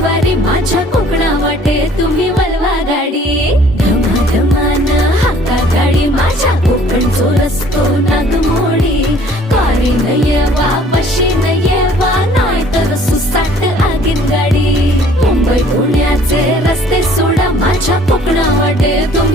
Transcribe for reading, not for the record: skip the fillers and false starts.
स्वारी माझ्या कोकणा वाटे तुम्ही वलवा गाडी धमाधमान हाका गाडी माझ्या कोकणचो रस्तो नागमोडी कारी न येवा बशी न येवा नाय तर सुसाट आगीन गाडी मुंबई पुण्याचे रस्ते सोडा माझ्या कोकणा वाटे तुम्ही